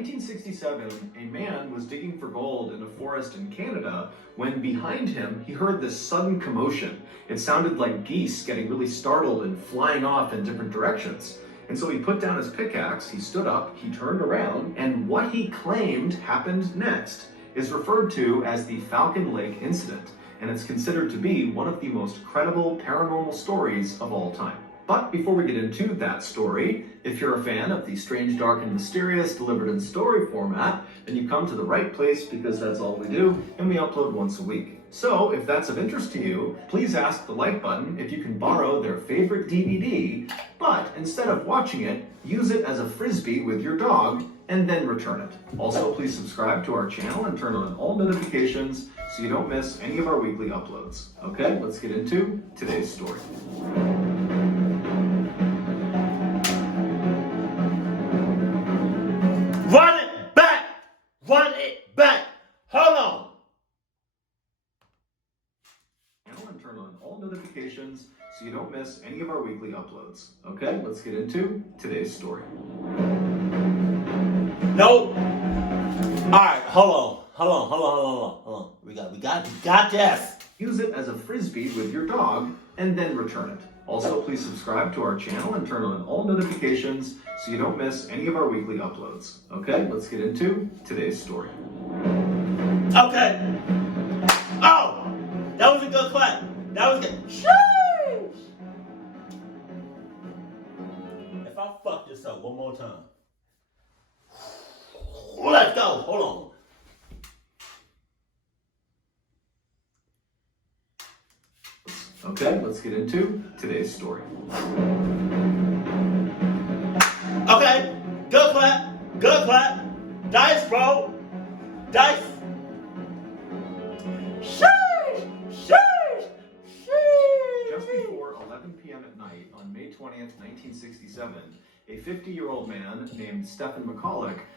1967, a man was digging for gold in a forest in Canada when behind him he heard this sudden commotion. It sounded like geese getting really startled and flying off in different directions. And so he put down his pickaxe, he stood up, he turned around, and what he claimed happened next is referred to as the Falcon Lake incident, and it's considered to be one of the most credible paranormal stories of all time. But before we get into that story, if you're a fan of the strange, dark, and mysterious delivered in story format, then you've come to the right place because that's all we do, and we upload once a week. So if that's of interest to you, please ask the like button if you can borrow their favorite DVD, but instead of watching it, use it as a frisbee with your dog, and then return it. Also, please subscribe to our channel and turn on all notifications so you don't miss any of our weekly uploads. Okay, let's get into today's story. Run it back! Run it back! Hold on! And turn on all notifications so you don't miss any of our weekly uploads. Okay, let's get into today's story. No! Alright, hold on. We got this! Use it as a frisbee with your dog and then return it. Also, please subscribe to our channel and turn on all notifications so you don't miss any of our weekly uploads. Okay, let's get into today's story. Okay. Oh! That was a good clap. That was good. Sheesh! If I fuck this up one more time. Let's go. Hold on. Okay, let's get into today's story. Okay. Good clap. Good clap. Dice, bro. Dice. Sheesh! Sheesh! Sheesh! Just before 11 p.m. at night on May 20th, 1967, a 50-year-old man named Stefan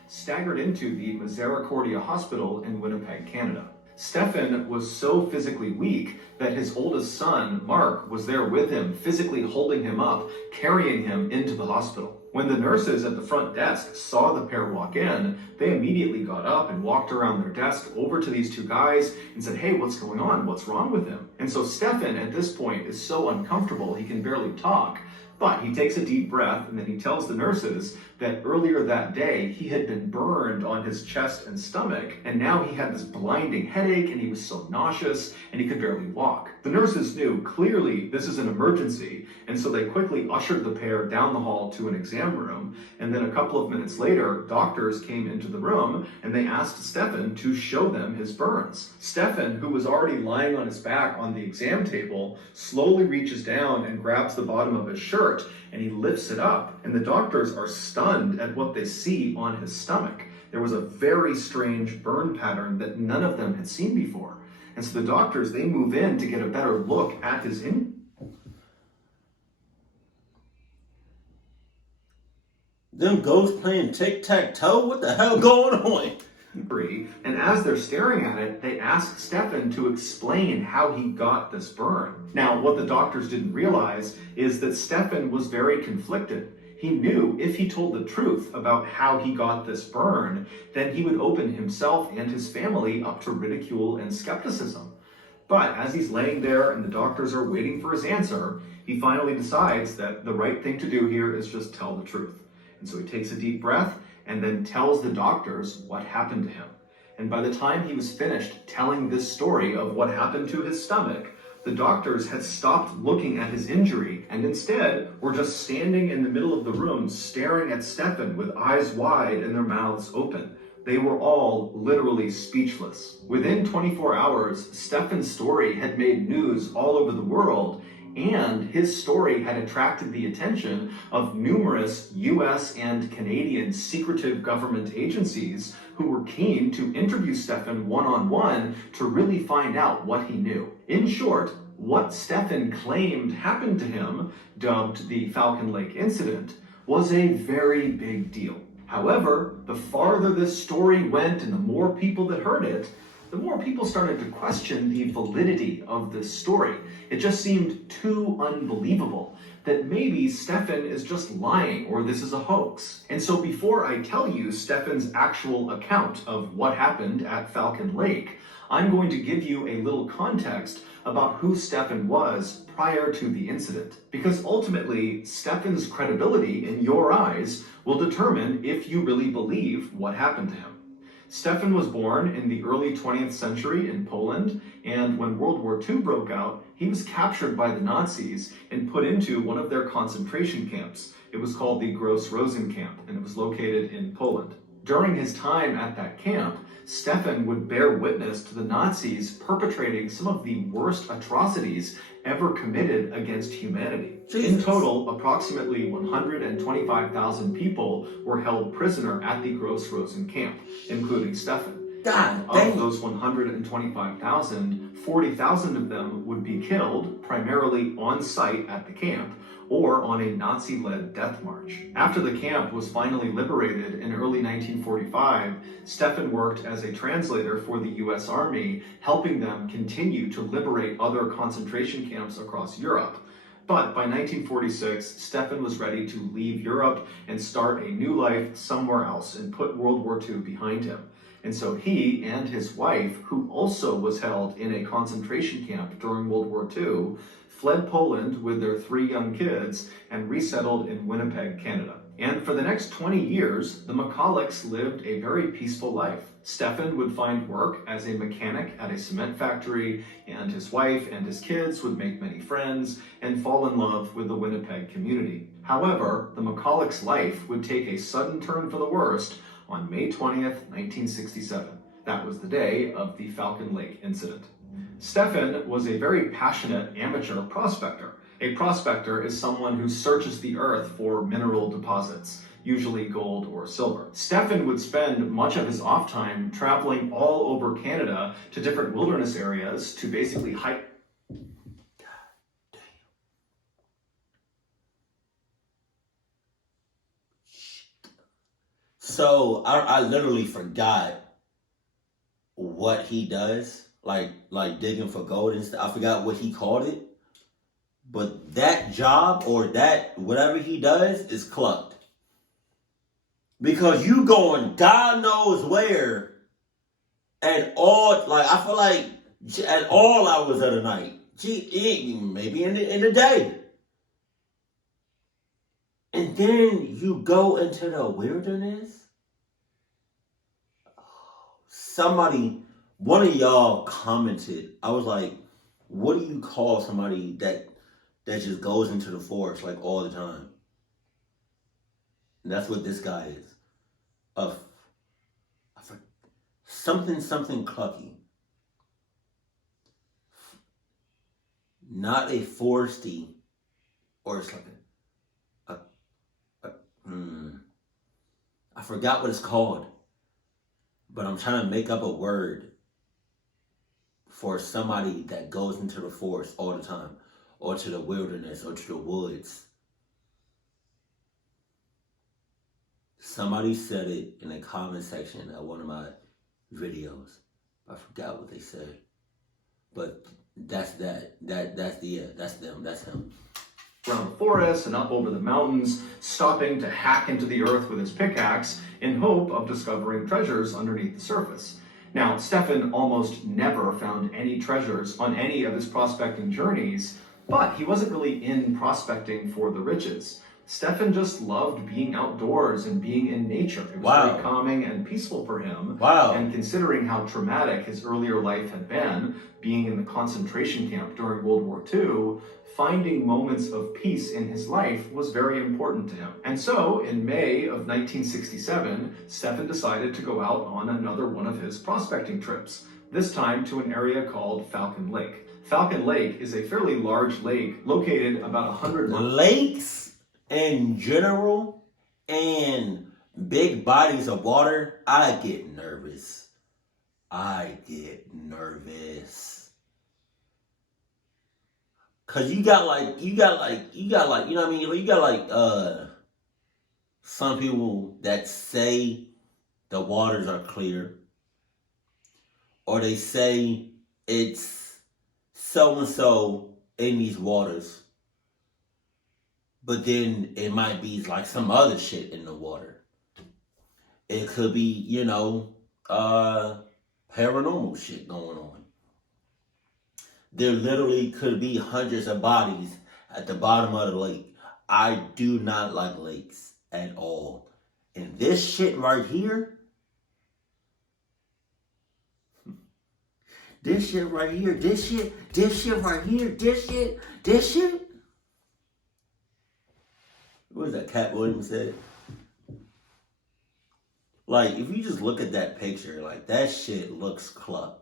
staggered into the Misericordia Hospital in Winnipeg, Canada. Stefan was so physically weak that his oldest son, Mark, was there with him, physically holding him up, carrying him into the hospital. When the nurses at the front desk saw the pair walk in, they immediately got up and walked around their desk over to these two guys and said, "Hey, what's going on? What's wrong with him?" And so Stefan at this point is so uncomfortable he can barely talk. But he takes a deep breath and then he tells the nurses that earlier that day he had been burned on his chest and stomach, and now he had this blinding headache and he was so nauseous and he could barely walk. The nurses knew clearly this is an emergency, and so they quickly ushered the pair down the hall to an exam room, and then a couple of minutes later, doctors came into the room and they asked Stefan to show them his burns. Stefan, who was already lying on his back on the exam table, slowly reaches down and grabs the bottom of his shirt and he lifts it up, and the doctors are stunned at what they see on his stomach. There was a very strange burn pattern that none of them had seen before. And so the doctors, they move in to get a better look at his Them ghosts playing tic-tac-toe? What the hell going on? And as they're staring at it, they ask Stefan to explain how he got this burn. Now, what the doctors didn't realize is that Stefan was very conflicted. He knew if he told the truth about how he got this burn, then he would open himself and his family up to ridicule and skepticism. But as he's laying there and the doctors are waiting for his answer, he finally decides that the right thing to do here is just tell the truth. And so he takes a deep breath and then tells the doctors what happened to him. And by the time he was finished telling this story of what happened to his stomach, the doctors had stopped looking at his injury and instead were just standing in the middle of the room staring at Stefan with eyes wide and their mouths open. They were all literally speechless. Within 24 hours, Stefan's story had made news all over the world, and his story had attracted the attention of numerous US and Canadian secretive government agencies who were keen to interview Stefan one-on-one to really find out what he knew. In short, what Stefan claimed happened to him, dubbed the Falcon Lake incident, was a very big deal. However, the farther this story went and the more people that heard it, the more people started to question the validity of this story. It just seemed too unbelievable that maybe Stefan is just lying or this is a hoax. And so before I tell you Stefan's actual account of what happened at Falcon Lake, I'm going to give you a little context about who Stefan was prior to the incident. Because ultimately, Stefan's credibility in your eyes will determine if you really believe what happened to him. Stefan was born in the early 20th century in Poland, and when World War II broke out, he was captured by the Nazis and put into one of their concentration camps. It was called the Gross Rosen camp, and it was located in Poland. During his time at that camp, Stefan would bear witness to the Nazis perpetrating some of the worst atrocities ever committed against humanity. Jesus. In total, approximately 125,000 people were held prisoner at the Gross Rosen camp, including Stefan. God Of dang. those 125,000, 40,000 of them would be killed, primarily on site at the camp, or on a Nazi-led death march. After the camp was finally liberated in early 1945, Stefan worked as a translator for the US Army, helping them continue to liberate other concentration camps across Europe. But by 1946, Stefan was ready to leave Europe and start a new life somewhere else and put World War II behind him. And so he and his wife, who also was held in a concentration camp during World War II, fled Poland with their 3 young kids and resettled in Winnipeg, Canada. And for the next 20 years, the McCullochs lived a very peaceful life. Stefan would find work as a mechanic at a cement factory, and his wife and his kids would make many friends and fall in love with the Winnipeg community. However, the McCullochs' life would take a sudden turn for the worst on May 20th, 1967. That was the day of the Falcon Lake incident. Stefan was a very passionate amateur prospector. A prospector is someone who searches the earth for mineral deposits, usually gold or silver. Stefan would spend much of his off time traveling all over Canada to different wilderness areas to basically hike. So I literally forgot what he does, like digging for gold and stuff. I forgot what he called it, but that job or that whatever he does is clucked because you going God knows where at all. Like I feel like at all hours of the night, maybe in the day. And then you go into the wilderness. One of y'all commented. I was like, what do you call somebody that just goes into the forest like all the time? And that's what this guy is. Something clucky. Not a foresty, or it's like I forgot what it's called, but I'm trying to make up a word for somebody that goes into the forest all the time, or to the wilderness, or to the woods. Somebody said it in the comment section of one of my videos. I forgot what they said, but that's that. That's them. That's him. Around the forest and up over the mountains, stopping to hack into the earth with his pickaxe in hope of discovering treasures underneath the surface. Now, Stefan almost never found any treasures on any of his prospecting journeys, but he wasn't really in prospecting for the riches. Stefan just loved being outdoors and being in nature. It was very calming and peaceful for him. And considering how traumatic his earlier life had been, being in the concentration camp during World War II, finding moments of peace in his life was very important to him. And so, in May of 1967, Stefan decided to go out on another one of his prospecting trips, this time to an area called Falcon Lake. Falcon Lake is a fairly large lake located about 100 miles. Lakes in general and big bodies of water, I get nervous. Cause you got like, you know what I mean? You got like, some people that say the waters are clear, or they say it's so and so in these waters, but then it might be like some other shit in the water. It could be, paranormal shit going on. There literally could be hundreds of bodies at the bottom of the lake. I do not like lakes at all. And this shit right here, this shit right here, this shit right here, this shit. What is that Cat Williams said? Like, if you just look at that picture, like, that shit looks clucked.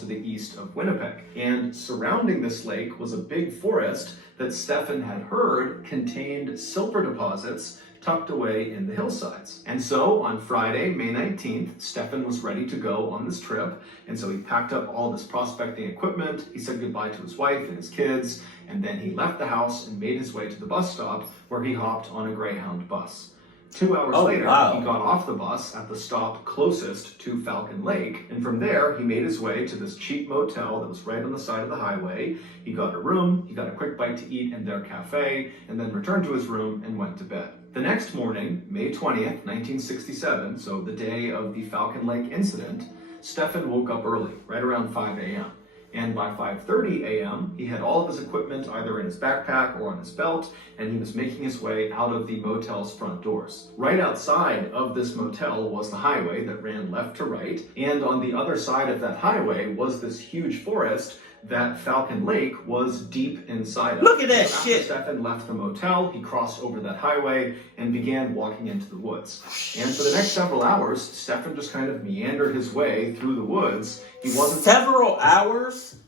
To the east of Winnipeg. And surrounding this lake was a big forest that Stefan had heard contained silver deposits tucked away in the hillsides. And so on Friday, May 19th, Stefan was ready to go on this trip. And so he packed up all this prospecting equipment, he said goodbye to his wife and his kids, and then he left the house and made his way to the bus stop where he hopped on a Greyhound bus. 2 hours later, he got off the bus at the stop closest to Falcon Lake, and from there, he made his way to this cheap motel that was right on the side of the highway. He got a room, he got a quick bite to eat in their cafe, and then returned to his room and went to bed. The next morning, May 20th, 1967, so the day of the Falcon Lake incident, Stefan woke up early, right around 5 a.m. And by 5:30 a.m., he had all of his equipment either in his backpack or on his belt, and he was making his way out of the motel's front doors. Right outside of this motel was the highway that ran left to right, and on the other side of that highway was this huge forest that Falcon Lake was deep inside of. Look at that After shit! Stefan left the motel, he crossed over that highway and began walking into the woods. And for the next several hours, Stefan just kind of meandered his way through the woods. He wasn't... Several hours?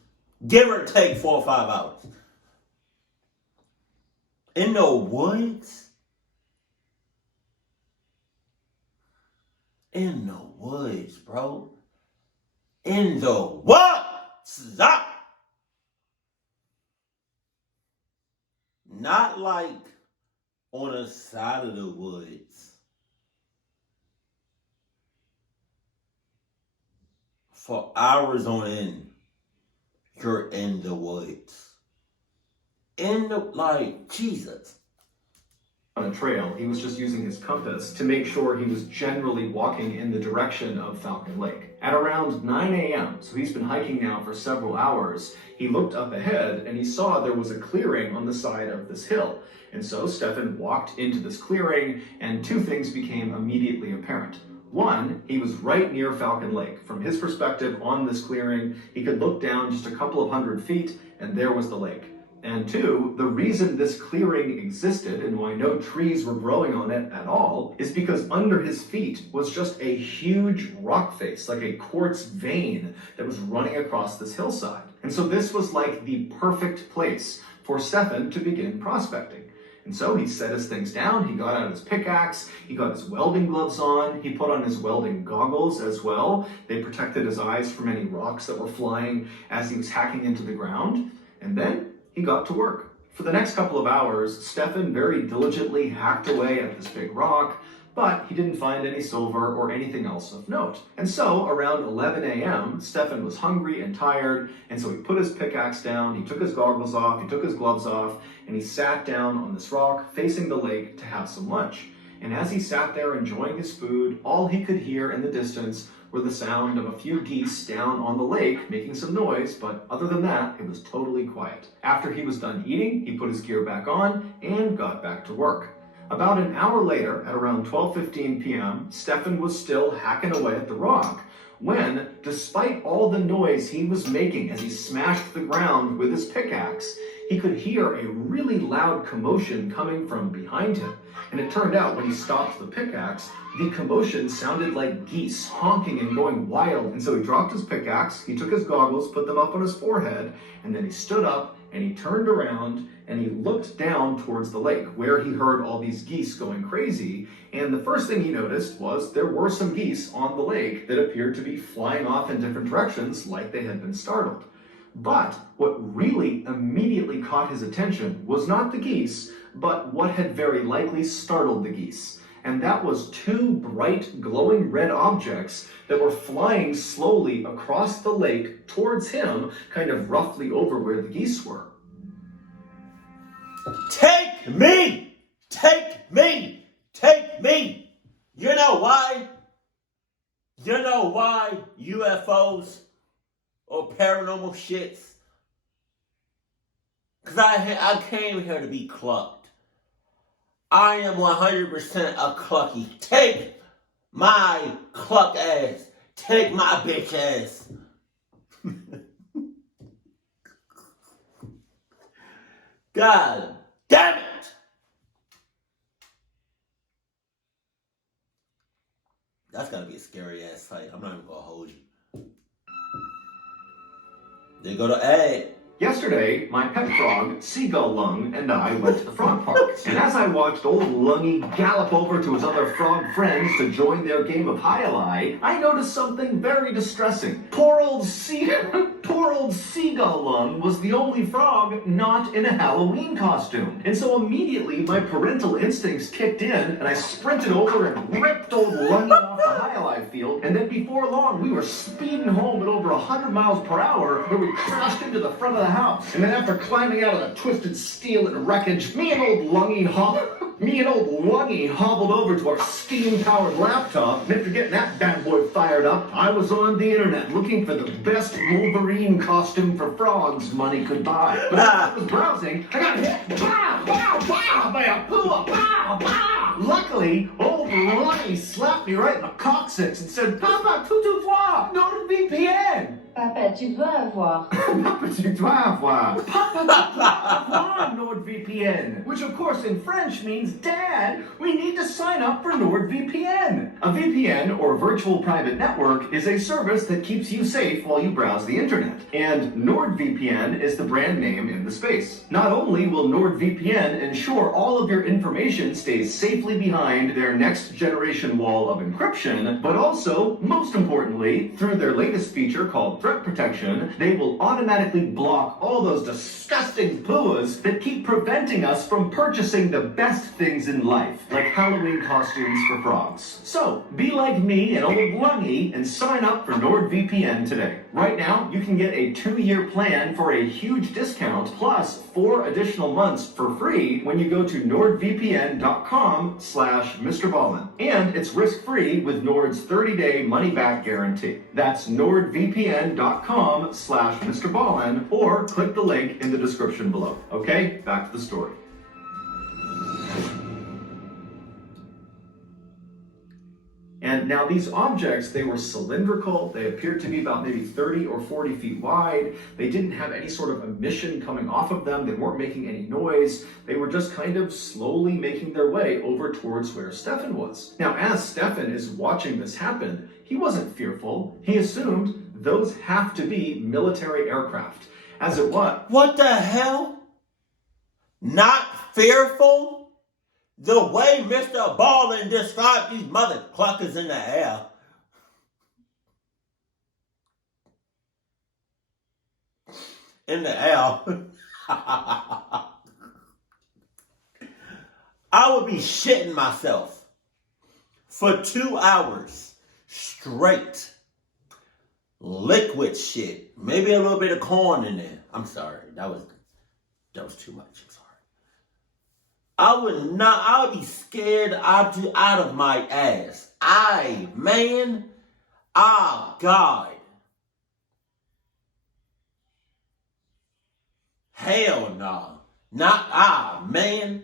Give or take 4 or 5 hours. In the woods? In the woods, bro. In the what? Stop. Not like on the side of the woods. For hours on end, you're in the woods. Jesus. On a trail, he was just using his compass to make sure he was generally walking in the direction of Falcon Lake. At around 9 a.m., so he's been hiking now for several hours, he looked up ahead and he saw there was a clearing on the side of this hill. And so Stefan walked into this clearing and 2 things became immediately apparent. One, he was right near Falcon Lake. From his perspective on this clearing, he could look down just a couple of hundred feet and there was the lake. And 2, the reason this clearing existed and why no trees were growing on it at all is because under his feet was just a huge rock face, like a quartz vein that was running across this hillside. And so this was like the perfect place for Stefan to begin prospecting. And so he set his things down, he got out his pickaxe, he got his welding gloves on, he put on his welding goggles as well. They protected his eyes from any rocks that were flying as he was hacking into the ground. And then he got to work. For the next couple of hours, Stefan very diligently hacked away at this big rock, but he didn't find any silver or anything else of note. And so around 11 a.m., Stefan was hungry and tired, and so he put his pickaxe down, he took his goggles off, he took his gloves off, and he sat down on this rock facing the lake to have some lunch. And as he sat there enjoying his food, all he could hear in the distance were the sound of a few geese down on the lake making some noise, but other than that, it was totally quiet. After he was done eating, he put his gear back on and got back to work. About an hour later, at around 12:15 p.m., Stefan was still hacking away at the rock when, despite all the noise he was making as he smashed the ground with his pickaxe, he could hear a really loud commotion coming from behind him. And it turned out when he stopped the pickaxe, the commotion sounded like geese honking and going wild. And so he dropped his pickaxe, he took his goggles, put them up on his forehead, and then he stood up and he turned around and he looked down towards the lake where he heard all these geese going crazy. And the first thing he noticed was there were some geese on the lake that appeared to be flying off in different directions like they had been startled. But what really immediately caught his attention was not the geese, but what had very likely startled the geese. and that was two bright, glowing red objects that were flying slowly across the lake towards him, kind of roughly over where the geese were. Take me! Take me! Take me! You know why? You know why UFOs or paranormal shits? Because I came here to be clucked. I am 100% a clucky. Take my cluck ass. Take my bitch ass. God damn it! That's gotta be a scary ass sight. I'm not even gonna hold you. They go to A. Yesterday, my pet frog, Seagull Lung, and I went to the frog park. And as I watched old Lungy gallop over to his other frog friends to join their game of Hi-Li, I noticed something very distressing. Poor old Seagull Lung was the only frog not in a Halloween costume. And so immediately my parental instincts kicked in, and I sprinted over and ripped old Lungy off the Hi-Li field. And then before long, we were speeding home at over 100 miles per hour, where we crashed into the front of the house. And then after climbing out of the twisted steel and wreckage, me and old Lungy hobbled over to our steam-powered laptop, and after getting that bad boy fired up, I was on the internet looking for the best Wolverine costume for frogs money could buy. But as I was browsing, I got hit by a pua. Luckily, old Lungy slapped me right in the coccyx and said, "Papa, tout tu vois, NordVPN." Papa, tu dois avoir. Papa, tu dois avoir. Papa, tu dois avoir NordVPN. Which, of course, in French means, Dad, we need to sign up for NordVPN. A VPN, or virtual private network, is a service that keeps you safe while you browse the internet. And NordVPN is the brand name in the space. Not only will NordVPN ensure all of your information stays safely behind their next generation wall of encryption, but also, most importantly, through their latest feature called Threat Protection, they will automatically block all those disgusting puas that keep preventing us from purchasing the best things in life, like Halloween costumes for frogs. So, be like me and old Lungy and sign up for NordVPN today. Right now, you can get a 2-year plan for a huge discount, plus 4 additional months for free when you go to nordvpn.com/Mr. Ballin. And it's risk-free with Nord's 30-day money-back guarantee. That's nordvpn.com/Mr. Ballin, or click the link in the description below. Okay, back to the story. And now these objects, they were cylindrical. They appeared to be about maybe 30 or 40 feet wide. They didn't have any sort of emission coming off of them. They weren't making any noise. They were just kind of slowly making their way over towards where Stefan was. Now, as Stefan is watching this happen, he wasn't fearful. He assumed those have to be military aircraft. As it was. What the hell? Not fearful? The way Mr. Ballin described these mother cluckers in the air. In the air. I would be shitting myself for 2 hours straight. Liquid shit. Maybe a little bit of corn in there. I'm sorry. That was too much. I'm sorry. I would be scared out of my ass. God. Hell no. Man.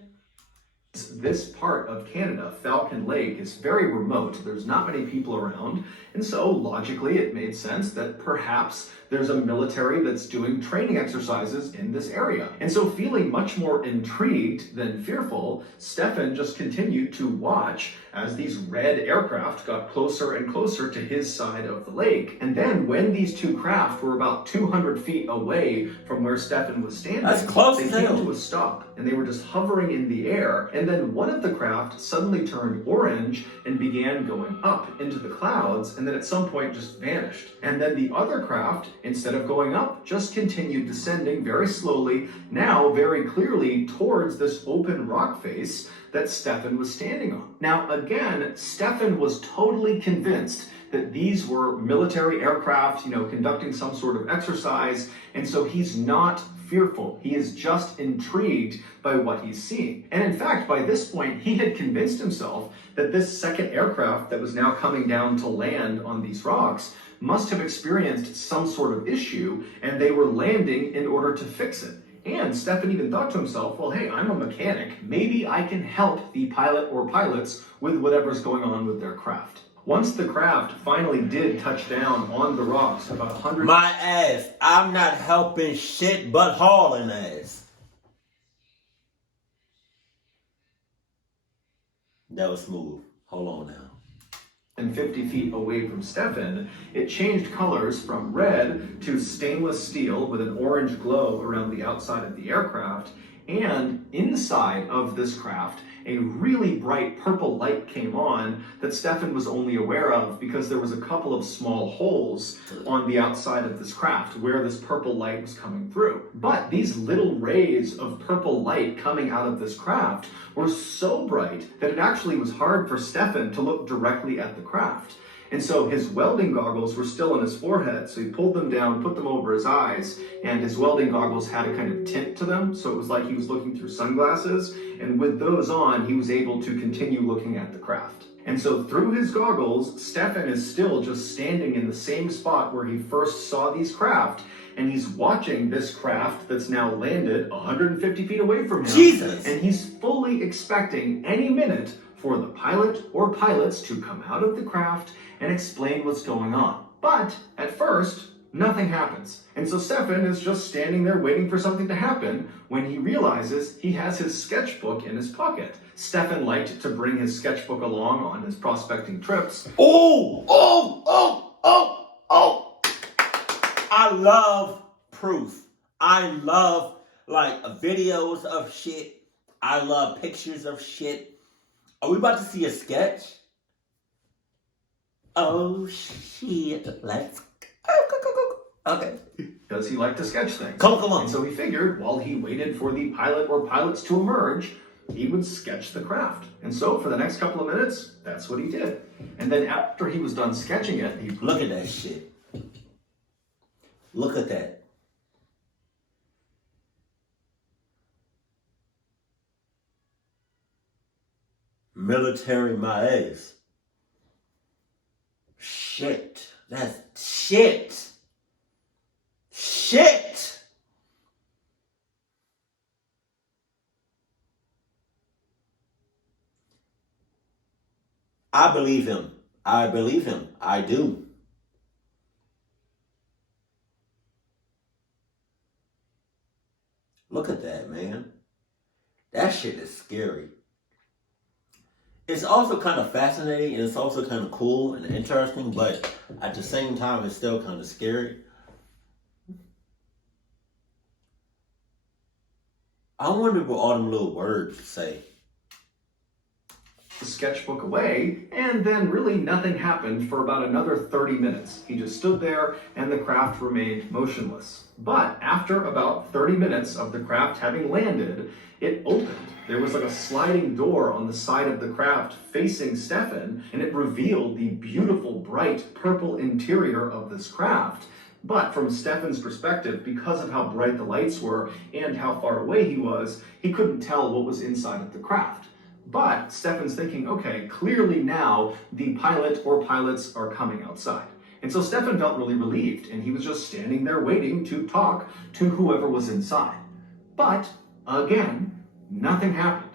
This part of Canada, Falcon Lake, is very remote. There's not many people around. And so, logically, it made sense that perhaps there's a military that's doing training exercises in this area. And so, feeling much more intrigued than fearful, Stefan just continued to watch as these red aircraft got closer and closer to his side of the lake. And then, when these two craft were about 200 feet away from where Stefan was standing, That's close they as came hell. to a stop, and they were just hovering in the air. And then one of the craft suddenly turned orange and began going up into the clouds, and then at some point just vanished. And then the other craft, instead of going up, just continued descending very slowly, now very clearly towards this open rock face that Stefan was standing on. Now, again, Stefan was totally convinced that these were military aircraft, conducting some sort of exercise, and so he's not fearful. He is just intrigued by what he's seeing. And in fact, by this point, he had convinced himself that this second aircraft that was now coming down to land on these rocks must have experienced some sort of issue, and they were landing in order to fix it. And Stefan even thought to himself, well, hey, I'm a mechanic. Maybe I can help the pilot or pilots with whatever's going on with their craft. Once the craft finally did touch down on the rocks about 100... My ass. I'm not helping shit but hauling ass. That was smooth. Hold on now. And 50 feet away from Stefan, it changed colors from red to stainless steel with an orange glow around the outside of the aircraft. And inside of this craft, a really bright purple light came on that Stefan was only aware of because there was a couple of small holes on the outside of this craft where this purple light was coming through. But these little rays of purple light coming out of this craft were so bright that it actually was hard for Stefan to look directly at the craft. And so his welding goggles were still on his forehead, so he pulled them down, put them over his eyes, and his welding goggles had a kind of tint to them, so it was like he was looking through sunglasses, and with those on, he was able to continue looking at the craft. And so through his goggles, Stefan is still just standing in the same spot where he first saw these craft, and he's watching this craft that's now landed 150 feet away from him. Jesus! And he's fully expecting any minute for the pilot or pilots to come out of the craft and explain what's going on. But at first, nothing happens. And so Stefan is just standing there waiting for something to happen when he realizes he has his sketchbook in his pocket. Stefan liked to bring his sketchbook along on his prospecting trips. Oh! I love proof. I love videos of shit. I love pictures of shit. Are we about to see a sketch? Oh shit, let's go. Okay. Does he like to sketch things? Come on. And so he figured while he waited for the pilot or pilots to emerge, he would sketch the craft. And so for the next couple of minutes, that's what he did. And then after he was done sketching it, he... Look at that shit. Look at that. Military my ass. Shit. That's shit. Shit. I believe him. I believe him. I do. Look at that, man. That shit is scary. It's also kind of fascinating and it's also kind of cool and interesting, but at the same time, it's still kind of scary. I wonder what all them little words say. The sketchbook away, and then really nothing happened for about another 30 minutes. He just stood there and the craft remained motionless. But after about 30 minutes of the craft having landed, it opened. There was like a sliding door on the side of the craft facing Stefan, and it revealed the beautiful, bright purple interior of this craft. But from Stefan's perspective, because of how bright the lights were and how far away he was, he couldn't tell what was inside of the craft. But Stefan's thinking, okay, clearly now the pilot or pilots are coming outside. And so Stefan felt really relieved, and he was just standing there waiting to talk to whoever was inside. But, again, nothing happened.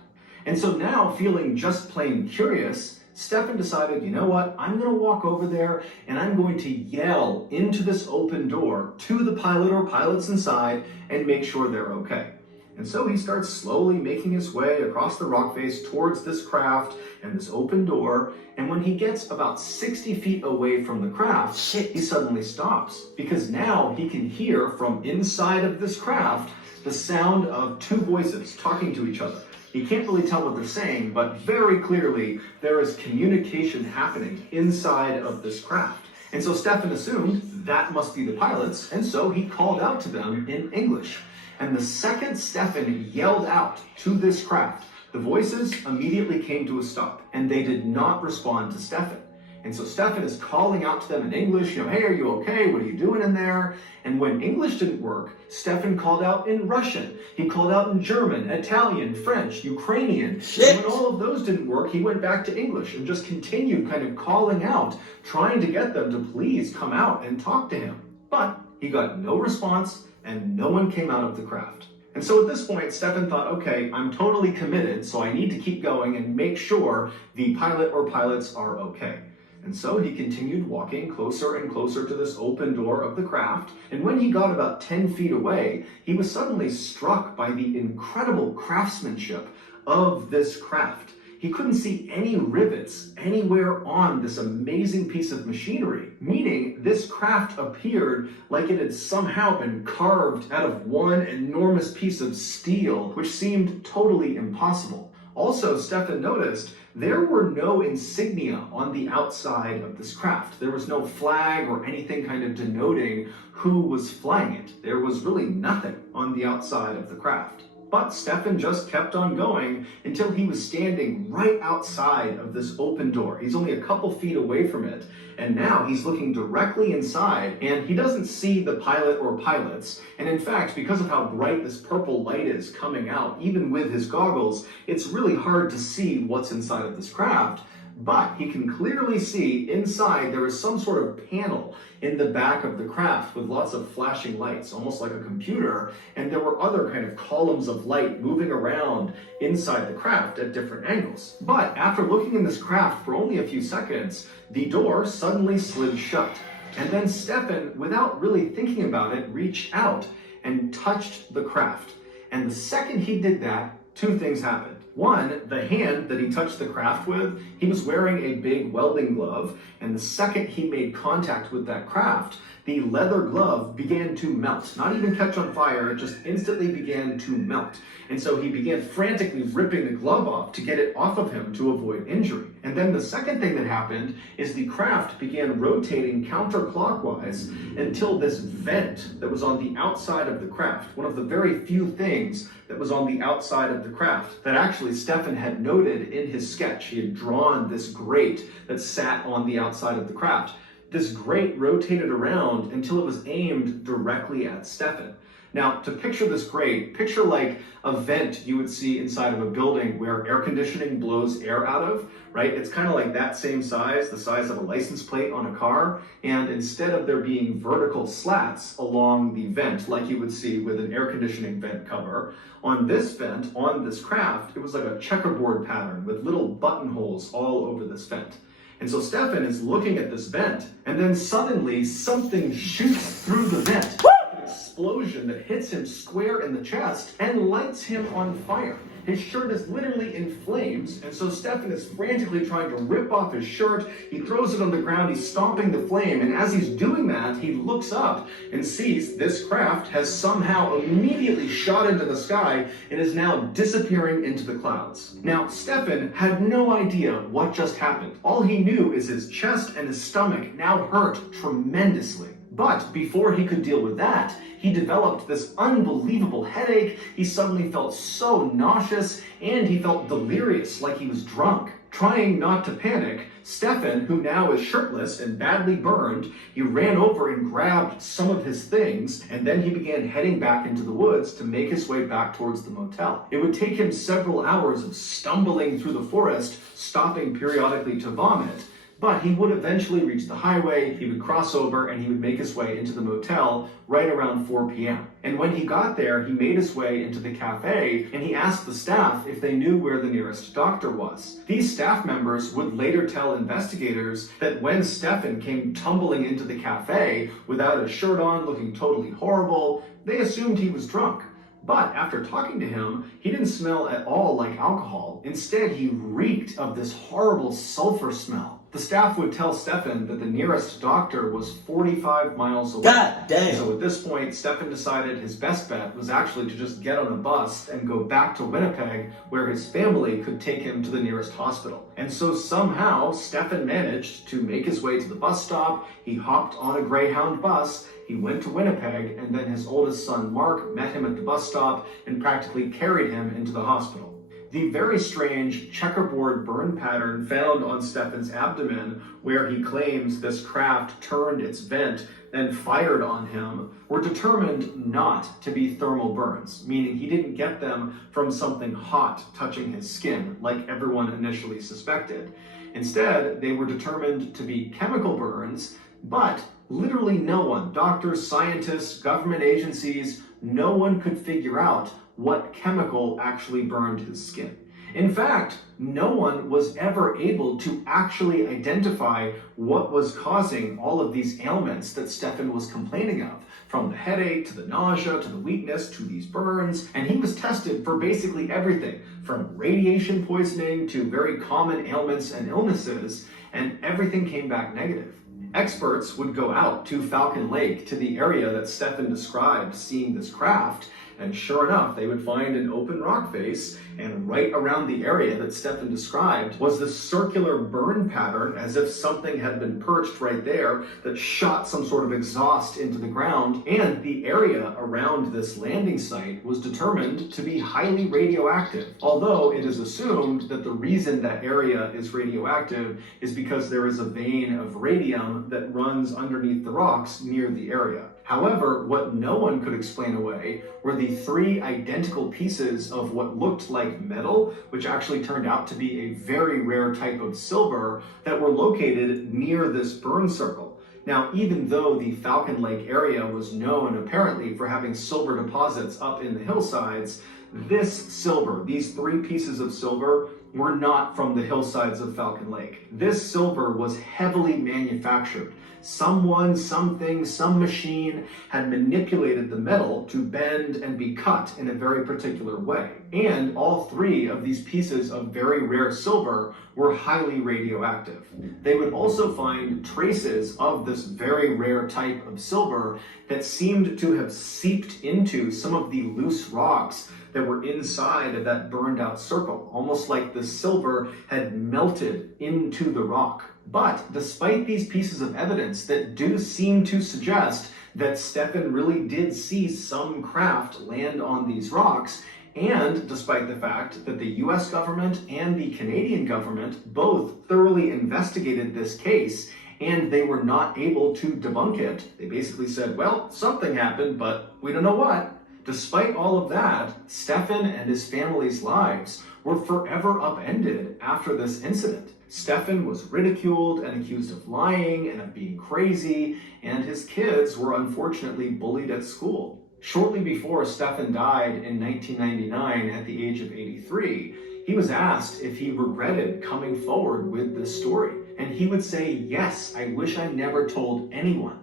And so now, feeling just plain curious, Stefan decided, you know what, I'm going to walk over there and I'm going to yell into this open door to the pilot or pilots inside and make sure they're okay. And so he starts slowly making his way across the rock face towards this craft and this open door. And when he gets about 60 feet away from the craft, he suddenly stops because now he can hear from inside of this craft the sound of two voices talking to each other. He can't really tell what they're saying, but very clearly there is communication happening inside of this craft. And so Stefan assumed that must be the pilots, and so he called out to them in English. And the second Stefan yelled out to this craft, the voices immediately came to a stop. and they did not respond to Stefan. And so Stefan is calling out to them in English, hey, are you okay? What are you doing in there? And when English didn't work, Stefan called out in Russian. He called out in German, Italian, French, Ukrainian. Shit. And when all of those didn't work, he went back to English and just continued kind of calling out, trying to get them to please come out and talk to him. But he got no response, and no one came out of the craft. And so at this point, Stefan thought, okay, I'm totally committed, so I need to keep going and make sure the pilot or pilots are okay. And so he continued walking closer and closer to this open door of the craft, and when he got about 10 feet away, he was suddenly struck by the incredible craftsmanship of this craft. He couldn't see any rivets anywhere on this amazing piece of machinery, meaning this craft appeared like it had somehow been carved out of one enormous piece of steel, which seemed totally impossible. Also, Stefan noticed there were no insignia on the outside of this craft. There was no flag or anything kind of denoting who was flying it. There was really nothing on the outside of the craft. But Stefan just kept on going until he was standing right outside of this open door. He's only a couple feet away from it, and now he's looking directly inside, and he doesn't see the pilot or pilots. And in fact, because of how bright this purple light is coming out, even with his goggles, it's really hard to see what's inside of this craft. But he can clearly see inside there is some sort of panel in the back of the craft with lots of flashing lights, almost like a computer, and there were other kind of columns of light moving around inside the craft at different angles. But after looking in this craft for only a few seconds, the door suddenly slid shut. And then Stefan, without really thinking about it, reached out and touched the craft. And the second he did that, two things happened. One, the hand that he touched the craft with, he was wearing a big welding glove, and the second he made contact with that craft, the leather glove began to melt. Not even catch on fire, it just instantly began to melt. And so he began frantically ripping the glove off to get it off of him to avoid injury. And then the second thing that happened is the craft began rotating counterclockwise until this vent that was on the outside of the craft, one of the very few things that was on the outside of the craft that actually Stefan had noted in his sketch. He had drawn this grate that sat on the outside of the craft. This grate rotated around until it was aimed directly at Stefan. Now, to picture this grate, picture like a vent you would see inside of a building where air conditioning blows air out of, right? It's kind of like that same size, the size of a license plate on a car. And instead of there being vertical slats along the vent, like you would see with an air conditioning vent cover, on this vent, on this craft, it was like a checkerboard pattern with little buttonholes all over this vent. And so Stefan is looking at this vent, and then suddenly something shoots through the vent. An explosion that hits him square in the chest and lights him on fire. His shirt is literally in flames, and so Stefan is frantically trying to rip off his shirt. He throws it on the ground, he's stomping the flame, and as he's doing that, he looks up and sees this craft has somehow immediately shot into the sky and is now disappearing into the clouds. Now, Stefan had no idea what just happened. All he knew is his chest and his stomach now hurt tremendously. But before he could deal with that, he developed this unbelievable headache. He suddenly felt so nauseous, and he felt delirious, like he was drunk. Trying not to panic, Stefan, who now is shirtless and badly burned, he ran over and grabbed some of his things, and then he began heading back into the woods to make his way back towards the motel. It would take him several hours of stumbling through the forest, stopping periodically to vomit, but he would eventually reach the highway, he would cross over, and he would make his way into the motel right around 4 p.m. And when he got there, he made his way into the cafe, and he asked the staff if they knew where the nearest doctor was. These staff members would later tell investigators that when Stefan came tumbling into the cafe without his shirt on, looking totally horrible, they assumed he was drunk. But after talking to him, he didn't smell at all like alcohol. Instead, he reeked of this horrible sulfur smell. The staff would tell Stefan that the nearest doctor was 45 miles away. God damn. So at this point, Stefan decided his best bet was actually to just get on a bus and go back to Winnipeg, where his family could take him to the nearest hospital. And so somehow, Stefan managed to make his way to the bus stop. He hopped on a Greyhound bus. He went to Winnipeg, and then his oldest son, Mark, met him at the bus stop and practically carried him into the hospital. The very strange checkerboard burn pattern found on Stefan's abdomen, where he claims this craft turned its vent and fired on him, were determined not to be thermal burns, meaning he didn't get them from something hot touching his skin, like everyone initially suspected. Instead, they were determined to be chemical burns, but literally no one, doctors, scientists, government agencies, no one could figure out what chemical actually burned his skin. In fact, no one was ever able to actually identify what was causing all of these ailments that Stefan was complaining of, from the headache to the nausea to the weakness to these burns. And he was tested for basically everything, from radiation poisoning to very common ailments and illnesses, and everything came back negative. Experts would go out to Falcon Lake, to the area that Stefan described seeing this craft, and sure enough, they would find an open rock face, and right around the area that Stefan described was this circular burn pattern, as if something had been perched right there that shot some sort of exhaust into the ground, and the area around this landing site was determined to be highly radioactive, although it is assumed that the reason that area is radioactive is because there is a vein of radium that runs underneath the rocks near the area. However, what no one could explain away were the 3 identical pieces of what looked like metal, which actually turned out to be a very rare type of silver, that were located near this burn circle. Now, even though the Falcon Lake area was known apparently for having silver deposits up in the hillsides, this silver, these 3 pieces of silver, were not from the hillsides of Falcon Lake. This silver was heavily manufactured. Someone, something, some machine had manipulated the metal to bend and be cut in a very particular way. And all 3 of these pieces of very rare silver were highly radioactive. They would also find traces of this very rare type of silver that seemed to have seeped into some of the loose rocks that were inside of that burned out circle, almost like the silver had melted into the rock. But despite these pieces of evidence that do seem to suggest that Stefan really did see some craft land on these rocks, and despite the fact that the US government and the Canadian government both thoroughly investigated this case, and they were not able to debunk it, they basically said, well, something happened, but we don't know what. Despite all of that, Stefan and his family's lives were forever upended after this incident. Stefan was ridiculed and accused of lying and of being crazy, and his kids were unfortunately bullied at school. Shortly before Stefan died in 1999 at the age of 83, he was asked if he regretted coming forward with this story. And he would say, yes, I wish I never told anyone.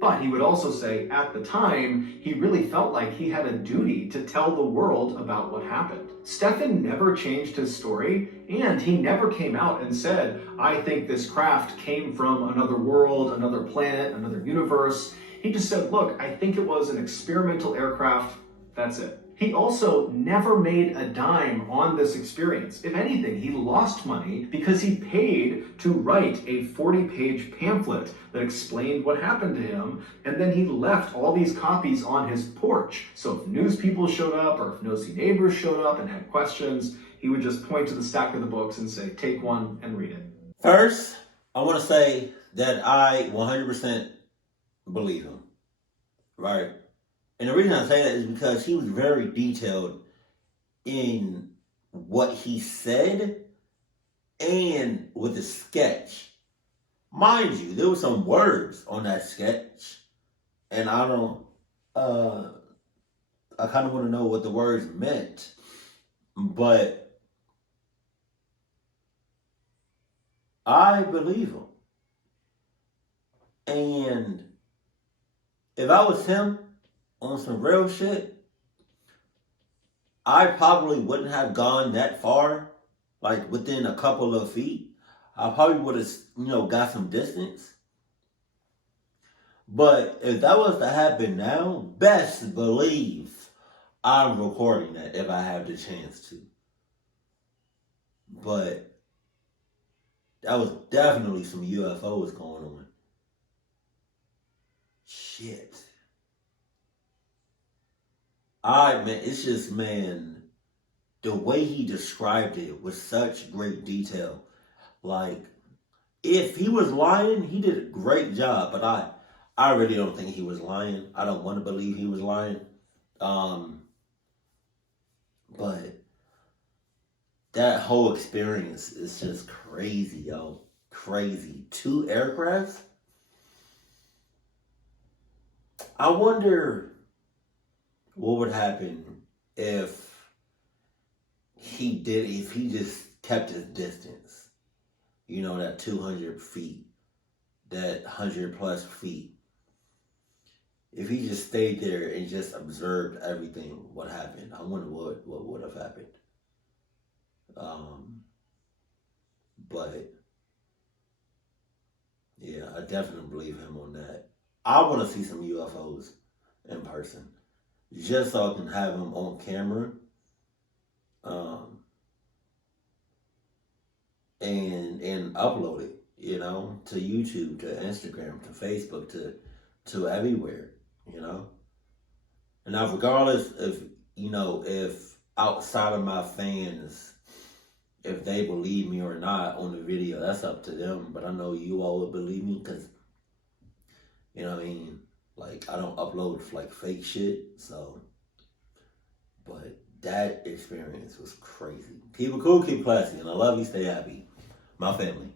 But he would also say, at the time, he really felt like he had a duty to tell the world about what happened. Stefan never changed his story, and he never came out and said, I think this craft came from another world, another planet, another universe. He just said, look, I think it was an experimental aircraft. That's it. He also never made a dime on this experience. If anything, he lost money because he paid to write a 40-page pamphlet that explained what happened to him, and then he left all these copies on his porch. So if news people showed up or if nosy neighbors showed up and had questions, he would just point to the stack of the books and say, take one and read it. First, I want to say that I 100% believe him, right? And the reason I say that is because he was very detailed in what he said and with the sketch. Mind you, there were some words on that sketch, and I kind of want to know what the words meant, but I believe him. And if I was him, on some real shit, I probably wouldn't have gone that far, like within a couple of feet. I probably would have, got some distance. But if that was to happen now, best believe I'm recording that if I have the chance to. But that was definitely some UFOs going on. Shit. Alright, man, it's just, man, the way he described it with such great detail. Like, if he was lying, he did a great job, but I really don't think he was lying. I don't want to believe he was lying. But that whole experience is just crazy, yo. Crazy. 2 aircrafts? I wonder what would happen if he just kept his distance. You know, that 200 feet, that 100 plus feet. If he just stayed there and just observed everything, what happened? I wonder what would have happened. But yeah, I definitely believe him on that. I want to see some UFOs in person, just so I can have them on camera, and upload it, you know, to YouTube, to Instagram, to Facebook, to everywhere, you know. And now, regardless if outside of my fans, if they believe me or not on the video, that's up to them. But I know you all would believe me because, you know what I mean? Like, I don't upload like fake shit, so. But that experience was crazy. Keep it cool, keep classy, and I love you, stay happy. My family.